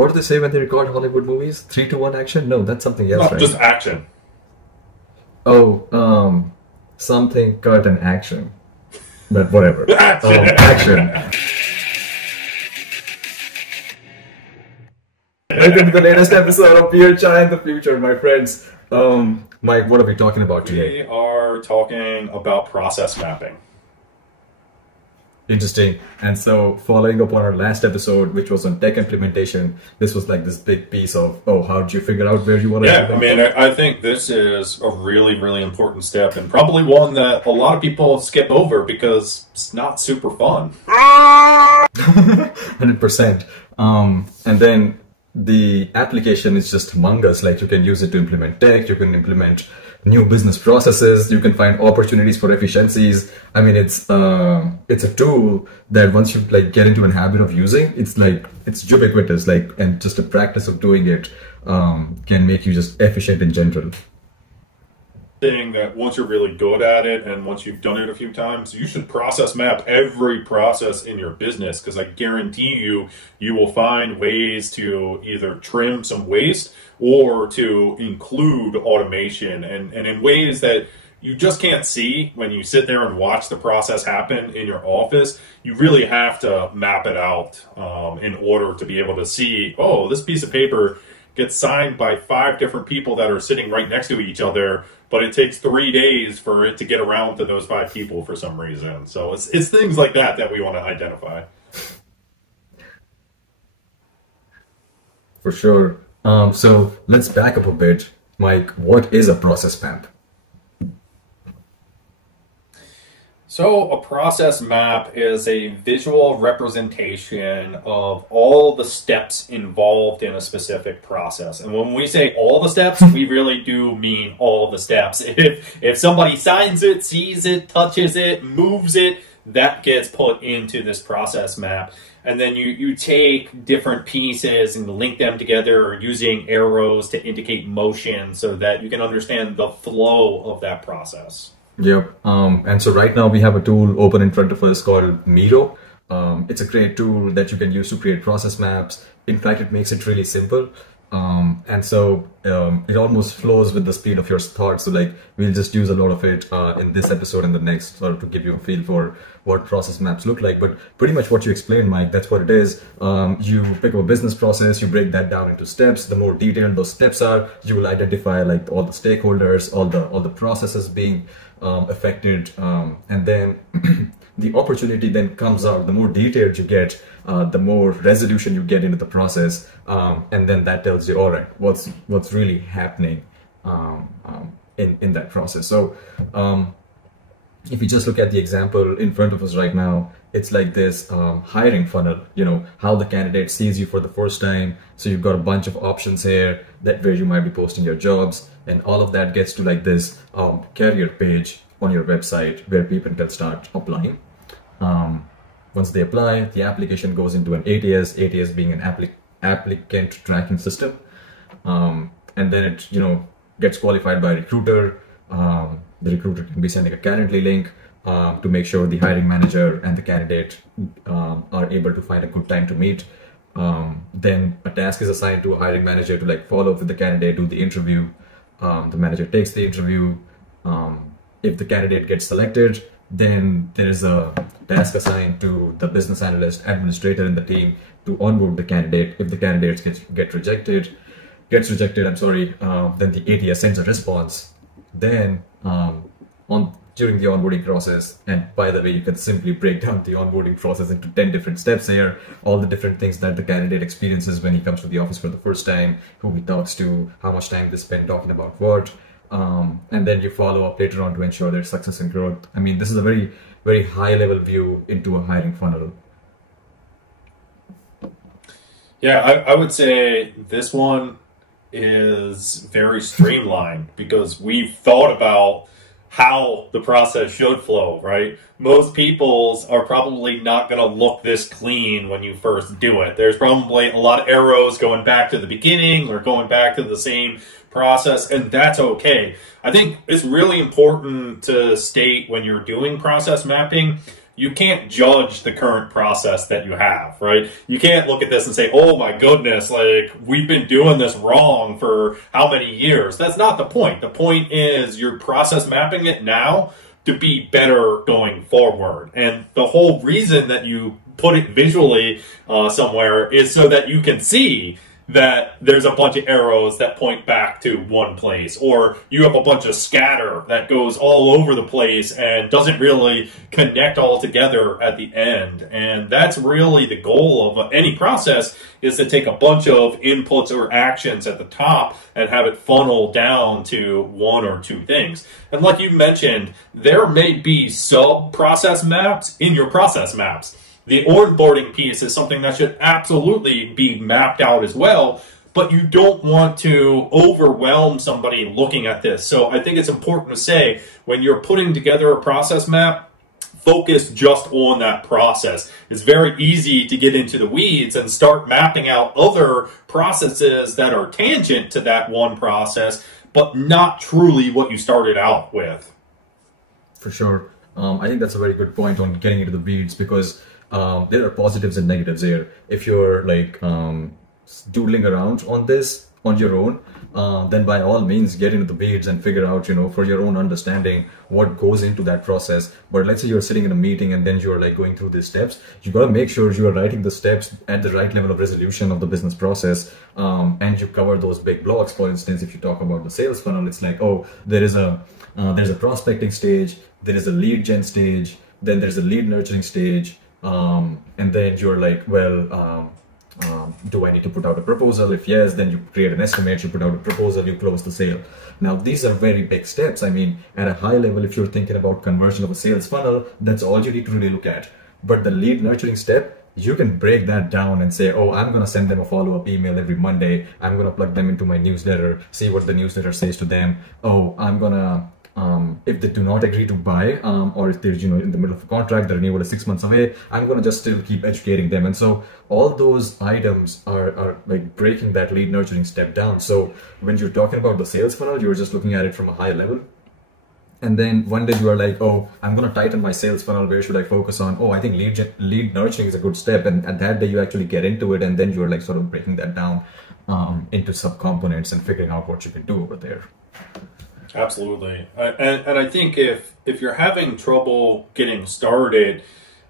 What do they say when they record Hollywood movies? 3 to 1 action? No, that's something else, Not right? just action. Oh, something cut and action. But whatever. Action. Action. Welcome to the latest episode of Beer Chai in the Future, my friends. Mike, what are we talking about today? We are talking about process mapping. Interesting. And so, following up on our last episode, which was on tech implementation, this was like this big piece of, how did you figure out where you want to Yeah, I mean, I think this is a really, really important step, and probably one that a lot of people skip over because it's not super fun. 100%. And then the application is just humongous. Like, you can use it to implement tech, you can implement new business processes, you can find opportunities for efficiencies. I mean, it's a tool that once you like get into a habit of using, it's ubiquitous, and just a practice of doing it can make you just efficient in general. Thing that once you're really good at it and once you've done it a few times, you should process map every process in your business, because I guarantee you will find ways to either trim some waste or to include automation and in ways that you just can't see when you sit there and watch the process happen in your office. You really have to map it out in order to be able to see, oh, this piece of paper gets signed by 5 different people that are sitting right next to each other, but it takes 3 days for it to get around to those 5 people for some reason. So it's things like that we want to identify. For sure. So let's back up a bit. Mike, what is a process map? So a process map is a visual representation of all the steps involved in a specific process. And when we say all the steps, we really do mean all the steps. If somebody signs it, sees it, touches it, moves it, that gets put into this process map. And then you take different pieces and link them together using arrows to indicate motion so that you can understand the flow of that process. Yep. And so right now we have a tool open in front of us called Miro. It's a great tool that you can use to create process maps. In fact, it makes it really simple. And so it almost flows with the speed of your thoughts. So like we'll just use a lot of it in this episode and the next, sort of to give you a feel for what process maps look like. But pretty much what you explained, Mike, that's what it is. You pick up a business process, you break that down into steps. The more detailed those steps are, you will identify like all the stakeholders, all the processes being affected, and then the opportunity then comes out. The more detailed you get, the more resolution you get into the process, and then that tells you, all right, what's really happening in that process. So if you just look at the example in front of us right now, it's like this hiring funnel, how the candidate sees you for the first time. So you've got a bunch of options here where you might be posting your jobs, and all of that gets to like this career page on your website where people can start applying. Once they apply, the application goes into an ATS being an applicant tracking system. And then it, gets qualified by a recruiter. The recruiter can be sending a Calendly link to make sure the hiring manager and the candidate are able to find a good time to meet. Then a task is assigned to a hiring manager to like follow up with the candidate, do the interview. The manager takes the interview. If the candidate gets selected, then there is a task assigned to the business analyst, administrator in the team to onboard the candidate. If the candidate gets rejected, then the ATS sends a response. Then during the onboarding process, and by the way, you can simply break down the onboarding process into 10 different steps here, all the different things that the candidate experiences when he comes to the office for the first time, who he talks to, how much time they spend talking about what, and then you follow up later on to ensure their success and growth. I mean, this is a very, very high level view into a hiring funnel. Yeah, I would say this one is very streamlined because we've thought about how the process should flow, right? Most people's are probably not going to look this clean when you first do it. There's probably a lot of arrows going back to the beginning or going back to the same process, and that's okay. I think it's really important to state when you're doing process mapping, you can't judge the current process that you have, right? You can't look at this and say, oh my goodness, like we've been doing this wrong for how many years? That's not the point. The point is you're process mapping it now to be better going forward. And the whole reason that you put it visually somewhere is so that you can see that there's a bunch of arrows that point back to one place, or you have a bunch of scatter that goes all over the place and doesn't really connect all together at the end. And that's really the goal of any process, is to take a bunch of inputs or actions at the top and have it funnel down to one or two things. And like you mentioned, there may be sub-process maps in your process maps. The onboarding piece is something that should absolutely be mapped out as well, but you don't want to overwhelm somebody looking at this. So I think it's important to say, when you're putting together a process map, focus just on that process. It's very easy to get into the weeds and start mapping out other processes that are tangent to that one process, but not truly what you started out with. For sure. I think that's a very good point on getting into the weeds, because there are positives and negatives here. If you're like doodling around on this on your own, then by all means get into the weeds and figure out, for your own understanding what goes into that process. But let's say you're sitting in a meeting and then you're like going through these steps. You got to make sure you are writing the steps at the right level of resolution of the business process, and you cover those big blocks. For instance, if you talk about the sales funnel, it's like, oh, there's a prospecting stage, there is a lead gen stage, then there's a lead nurturing stage. And then you're like, well, do I need to put out a proposal? If yes, then you create an estimate, you put out a proposal, you close the sale. Now, these are very big steps. I mean, at a high level, if you're thinking about conversion of a sales funnel, that's all you need to really look at. But the lead nurturing step, you can break that down and say, oh, I'm going to send them a follow-up email every Monday. I'm going to plug them into my newsletter, see what the newsletter says to them. Oh, I'm going to if they do not agree to buy, or if they're in the middle of a contract, the renewal is 6 months away, I'm going to just still keep educating them. And so all those items are like breaking that lead nurturing step down. So when you're talking about the sales funnel, you're just looking at it from a high level. And then one day you are like, oh, I'm going to tighten my sales funnel. Where should I focus on? Oh, I think lead nurturing is a good step. And at that day you actually get into it, and then you're like sort of breaking that down into subcomponents and figuring out what you can do over there. Absolutely. And I think if you're having trouble getting started,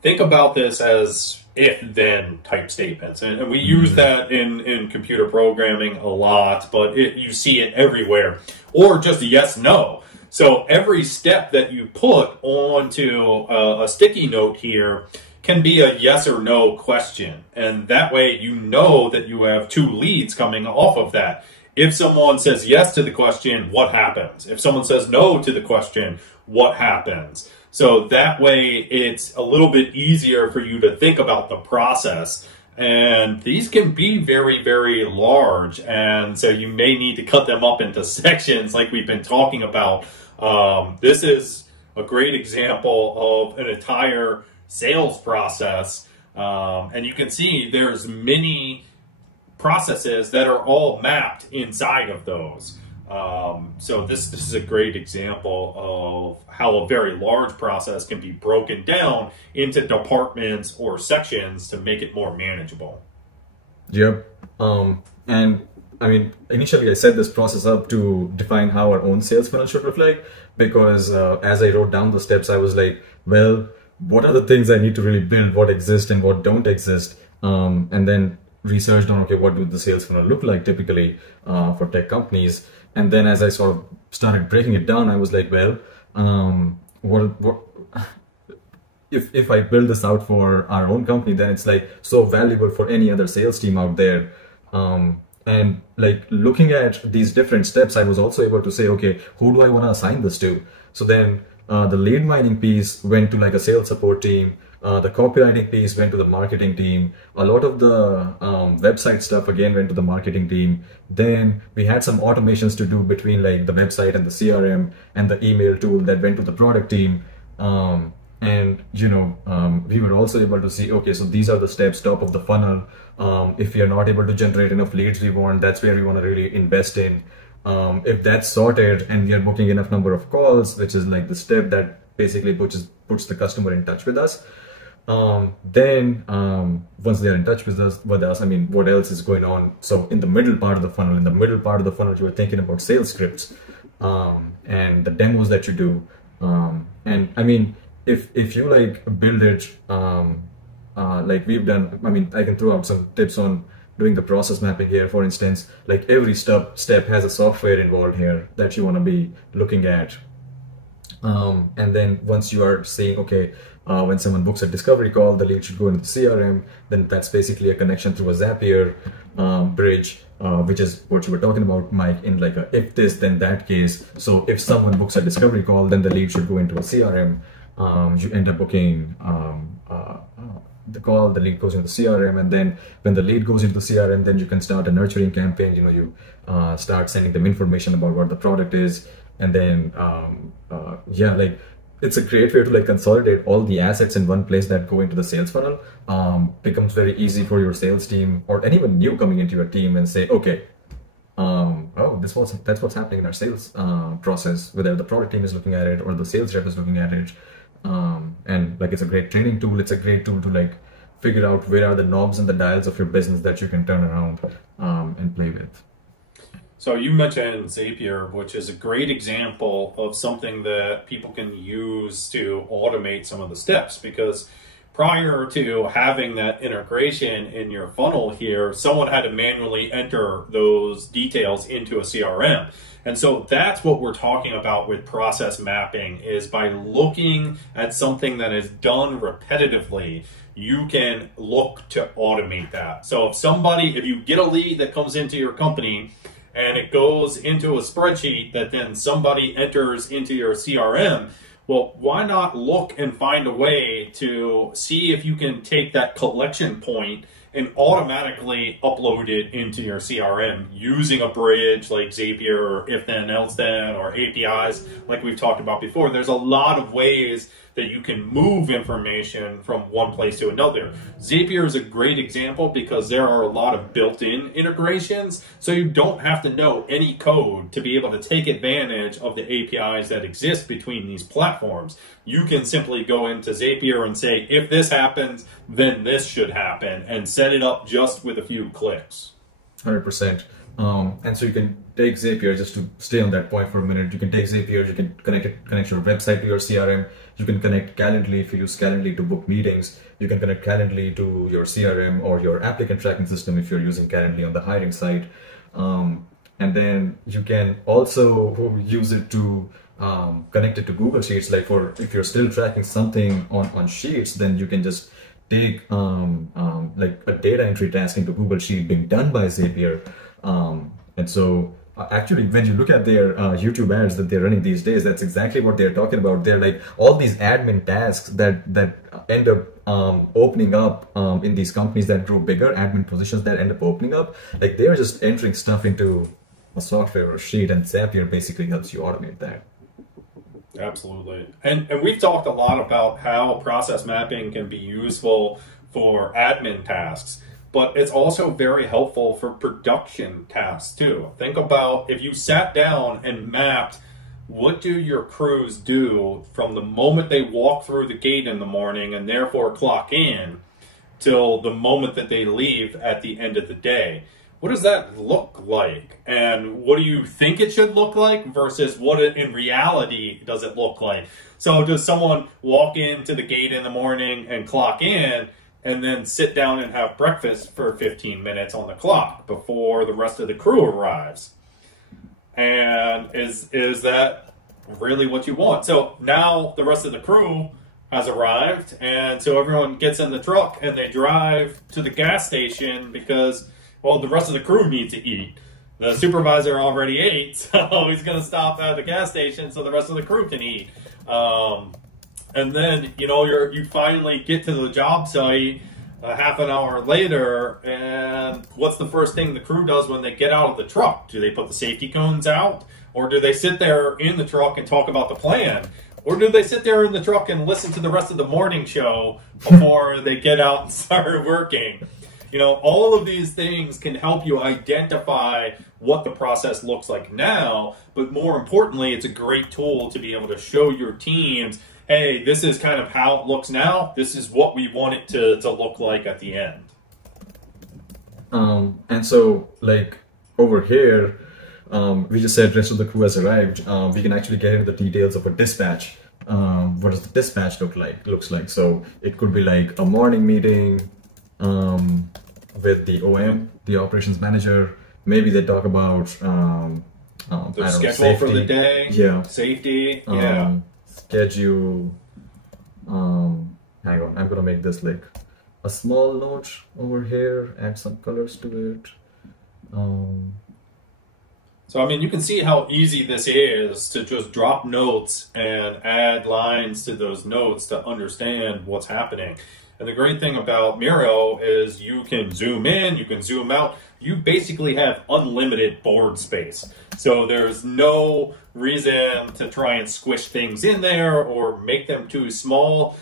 think about this as if-then type statements. And we use that in computer programming a lot, but you see it everywhere. Or just yes, no. So every step that you put onto a sticky note here can be a yes or no question. And that way you know that you have two leads coming off of that. If someone says yes to the question, what happens? If someone says no to the question, what happens? So that way it's a little bit easier for you to think about the process. And these can be very, very large. And so you may need to cut them up into sections like we've been talking about. This is a great example of an entire sales process. And you can see there's many processes that are all mapped inside of those. So this is a great example of how a very large process can be broken down into departments or sections to make it more manageable. Yep. And I mean, initially I set this process up to define how our own sales funnel should look like, because as I wrote down the steps, I was like, well, what are the things I need to really build, what exist and what don't exist? And then researched on, okay, what do the sales funnel look like typically for tech companies? And then as I sort of started breaking it down, I was like, well, what if I build this out for our own company, then it's like so valuable for any other sales team out there. And like looking at these different steps, I was also able to say, okay, who do I want to assign this to? So then the lead mining piece went to like a sales support team. The copywriting piece went to the marketing team. A lot of the website stuff again went to the marketing team. Then we had some automations to do between like the website and the CRM and the email tool that went to the product team. And we were also able to see, okay, so these are the steps, top of the funnel. If we are not able to generate enough leads we want, that's where we want to really invest in. If that's sorted and we are booking enough number of calls, which is like the step that basically puts the customer in touch with us, Then once they're in touch with us, I mean, what else is going on? So in the middle part of the funnel, you are thinking about sales scripts and the demos that you do. And I mean, if you like build it like we've done, I mean, I can throw out some tips on doing the process mapping here. For instance, like every step has a software involved here that you want to be looking at. And then once you are saying, okay, when someone books a discovery call, the lead should go into the CRM, then that's basically a connection through a Zapier bridge, which is what you were talking about, Mike, in like a if this, then that case. So if someone books a discovery call, then the lead should go into a CRM. You end up booking the call, the lead goes into the CRM, and then when the lead goes into the CRM, then you can start a nurturing campaign. You know, you start sending them information about what the product is, and then yeah, like it's a great way to like consolidate all the assets in one place that go into the sales funnel. Becomes very easy for your sales team or anyone new coming into your team and say, okay, oh, that's what's happening in our sales process, whether the product team is looking at it or the sales rep is looking at it. And like it's a great training tool. It's a great tool to like figure out where are the knobs and the dials of your business that you can turn around and play with. So you mentioned Zapier, which is a great example of something that people can use to automate some of the steps, because prior to having that integration in your funnel here, someone had to manually enter those details into a CRM. And so that's what we're talking about with process mapping, is by looking at something that is done repetitively, you can look to automate that. So if you get a lead that comes into your company and it goes into a spreadsheet that then somebody enters into your CRM, well, why not look and find a way to see if you can take that collection point and automatically upload it into your CRM using a bridge like Zapier or if then, else then, or APIs like we've talked about before. There's a lot of ways that you can move information from one place to another. Zapier is a great example because there are a lot of built-in integrations, so you don't have to know any code to be able to take advantage of the APIs that exist between these platforms. You can simply go into Zapier and say, if this happens, then this should happen, and set it up just with a few clicks. 100%. And so you can take Zapier, just to stay on that point for a minute, you can take Zapier, you can connect your website to your CRM, you can connect Calendly if you use Calendly to book meetings, you can connect Calendly to your CRM or your applicant tracking system if you're using Calendly on the hiring side. And then you can also use it to connect it to Google Sheets. Like if you're still tracking something on Sheets, then you can just take like a data entry task into Google Sheet being done by Zapier. And so actually, when you look at their YouTube ads that they're running these days, that's exactly what they're talking about. They're like all these admin tasks that end up opening up in these companies that grow bigger, admin positions that end up opening up. Like they're just entering stuff into a software or a sheet, and Zapier basically helps you automate that. Absolutely. And we've talked a lot about how process mapping can be useful for admin tasks, but it's also very helpful for production tasks too. Think about if you sat down and mapped what do your crews do from the moment they walk through the gate in the morning and therefore clock in till the moment that they leave at the end of the day. What does that look like? And what do you think it should look like versus what in reality does it look like? So does someone walk into the gate in the morning and clock in and then sit down and have breakfast for 15 minutes on the clock before the rest of the crew arrives? And is that really what you want? So now the rest of the crew has arrived, and so everyone gets in the truck and they drive to the gas station because, well, the rest of the crew needs to eat. The supervisor already ate, so he's going to stop at the gas station so the rest of the crew can eat. And then, you finally get to the job site a half an hour later, and what's the first thing the crew does when they get out of the truck? Do they put the safety cones out? Or do they sit there in the truck and talk about the plan? Or do they sit there in the truck and listen to the rest of the morning show before they get out and start working? All of these things can help you identify what the process looks like now, but more importantly, it's a great tool to be able to show your teams, hey, this is kind of how it looks now. This is what we want it to look like at the end. And so like over here, we just said rest of the crew has arrived. We can actually get into the details of a dispatch. What does the dispatch looks like? So it could be like a morning meeting with the OM, the operations manager. Maybe they talk about The schedule safety for the day, yeah, safety, yeah. schedule. Hang on, I'm gonna make this like a small note over here, add some colors to it. So, I mean, you can see how easy this is to just drop notes and add lines to those notes to understand what's happening. And the great thing about Miro is you can zoom in, you can zoom out. You basically have unlimited board space. So there's no reason to try and squish things in there or make them too small.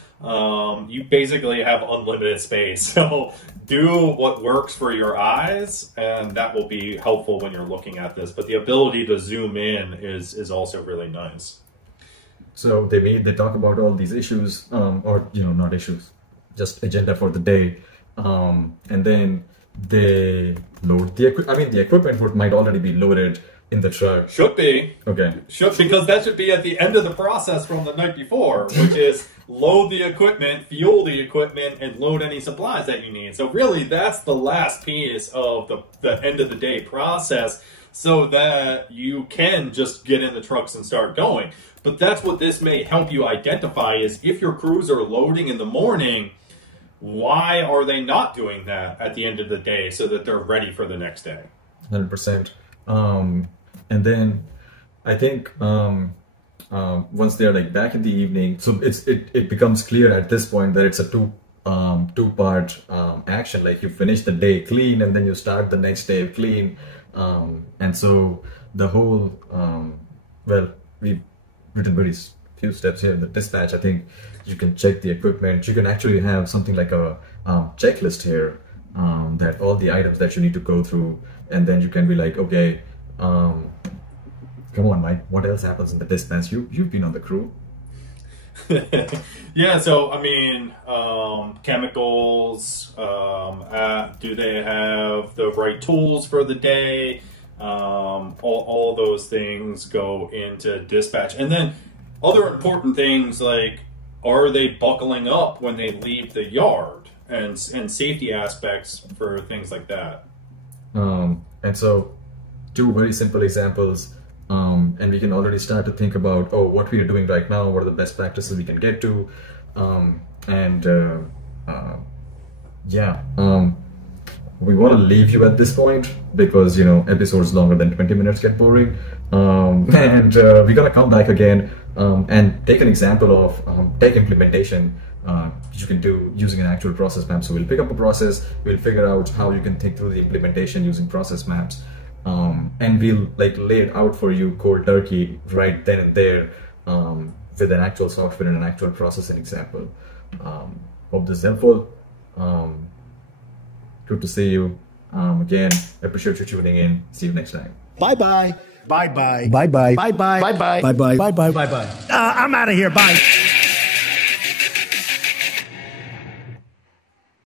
You basically have unlimited space. So do what works for your eyes, and that will be helpful when you're looking at this. But the ability to zoom in is also really nice. So they talk about all these issues, or not issues, just agenda for the day, and then they load the equipment. The equipment might already be loaded in the truck. Should be. Okay. Because that should be at the end of the process from the night before, which is load the equipment, fuel the equipment, and load any supplies that you need. So really, that's the last piece of the end of the day process, so that you can just get in the trucks and start going. But that's what this may help you identify, is if your crews are loading in the morning, why are they not doing that at the end of the day so that they're ready for the next day? 100%. And then I think once they're like back in the evening, so it becomes clear at this point that it's a two-part action. Like you finish the day clean and then you start the next day clean. And so the whole we've written very few steps here in the dispatch. I think you can check the equipment. You can actually have something like a checklist here, that all the items that you need to go through, and then you can be like, okay, come on, Mike, what else happens in the dispatch? You've been on the crew. Yeah, so I mean, chemicals, do they have the right tools for the day? All those things go into dispatch. And then other important things like, are they buckling up when they leave the yard, and safety aspects for things like that. And so two very simple examples, and we can already start to think about, what we are doing right now, what are the best practices we can get to, we want to leave you at this point because episodes longer than 20 minutes get boring, and we're gonna come back again and take an example of tech implementation you can do using an actual process map. So we'll pick up a process, we'll figure out how you can think through the implementation using process maps, and we'll lay it out for you cold turkey right then and there, with an actual software and an actual processing example. Hope this is helpful. Good to see you. Again, appreciate you tuning in. See you next time. Bye-bye. Bye-bye. Bye-bye. Bye-bye. Bye-bye. Bye-bye. Bye-bye. Bye-bye. I'm out of here. Bye.